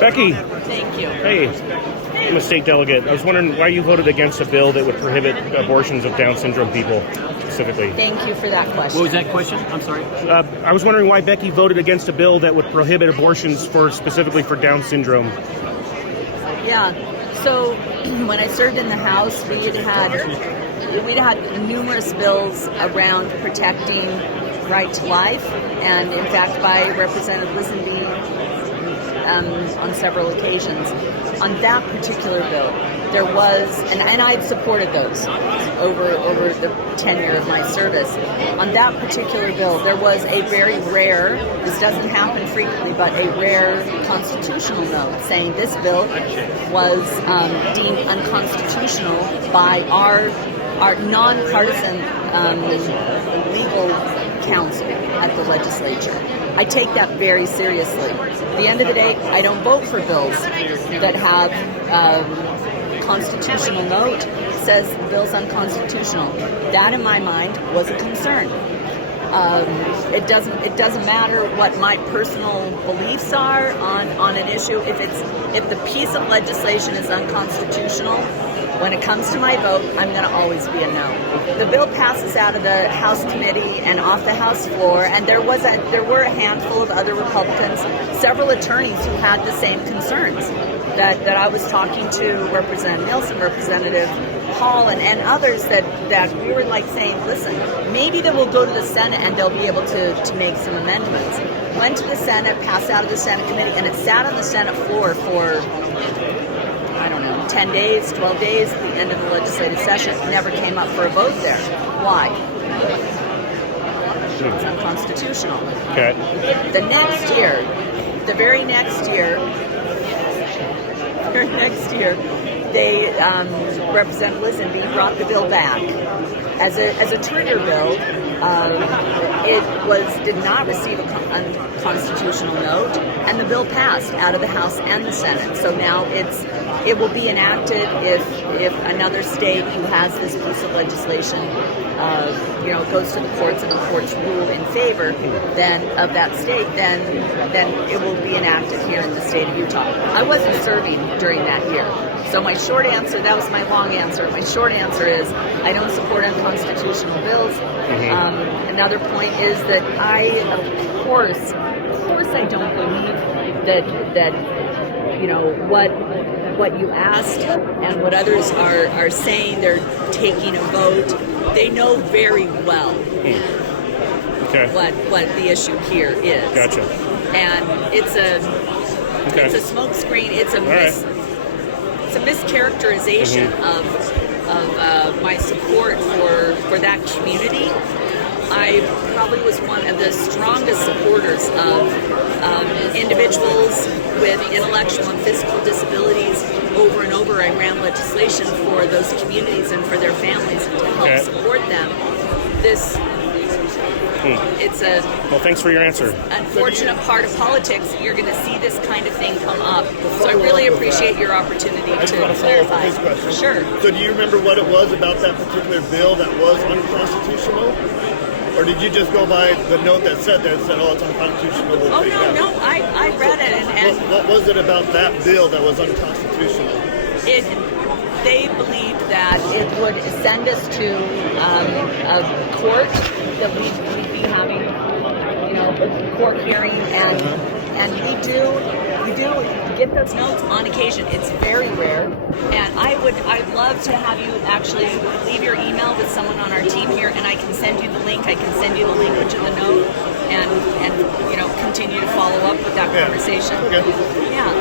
Becky, Thank you. hey, I'm a state delegate. I was wondering why you voted against a bill that would prohibit abortions of Down syndrome people, specifically. Thank you for that question. What was that question? I'm sorry. I was wondering why Becky voted against a bill that would prohibit abortions specifically for Down syndrome. Yeah. So when I served in the House, we'd had numerous bills around protecting right to life, and in fact, by Representative Lisenby on several occasions. On that particular bill, there was, and I've supported those over the tenure of my service. On that particular bill, there was a very rare, this doesn't happen frequently, but a rare constitutional note saying this bill was deemed unconstitutional by our nonpartisan legal counsel at the legislature. I take that very seriously. At the end of the day, I don't vote for bills that have constitutional note says the bill's unconstitutional. That, in my mind, was a concern. It doesn't matter what my personal beliefs are on an issue. If the piece of legislation is unconstitutional, when it comes to my vote, I'm going to always be a no. The bill passes out of the House committee and off the House floor, and there were a handful of other Republicans, several attorneys who had the same concerns that I was talking to Representative Nielsen, Representative Hall, and others that we were like saying, listen, maybe they will go to the Senate and they'll be able to make some amendments. Went to the Senate, passed out of the Senate committee, and it sat on the Senate floor for 10 days, 12 days at the end of the legislative session. Never came up for a vote there. Why? It's unconstitutional. Okay. The very next year, they Representative Lisenby brought the bill back as a trigger bill. It did not receive a constitutional note, and the bill passed out of the House and the Senate. So now it will be enacted if another state who has this piece of legislation, goes to the courts and the courts rule in favor of that state, then it will be enacted here in the state of Utah. I wasn't serving during that year. So my short answer, that was my long answer. My short answer is I don't support unconstitutional bills. Mm-hmm. Another point is that of course I don't believe that what you asked and what others are saying, they're taking a vote. They know very well what the issue here is. Gotcha. And it's a smoke screen. It's a mischaracterization of my support for that community. I probably was one of the strongest supporters of individuals with intellectual and physical disabilities. Over and over, I ran legislation for those communities and for their families and to help support them. Well, thanks for your answer. Unfortunate part of politics that you're going to see this kind of thing come up. So I really appreciate your opportunity to clarify. Sure. So do you remember what it was about that particular bill that was unconstitutional? Or did you just go by the note that said it's unconstitutional? No, I read it. And what was it about that bill that was unconstitutional? They believed that it would send us to a court, that we'd be having, a court hearing, and we do get those notes on occasion. It's very rare, and I'd love to have you actually leave your email with someone on our team here, and I can send you the link. I can send you the link to the note, and continue to follow up with that conversation. Okay. Yeah.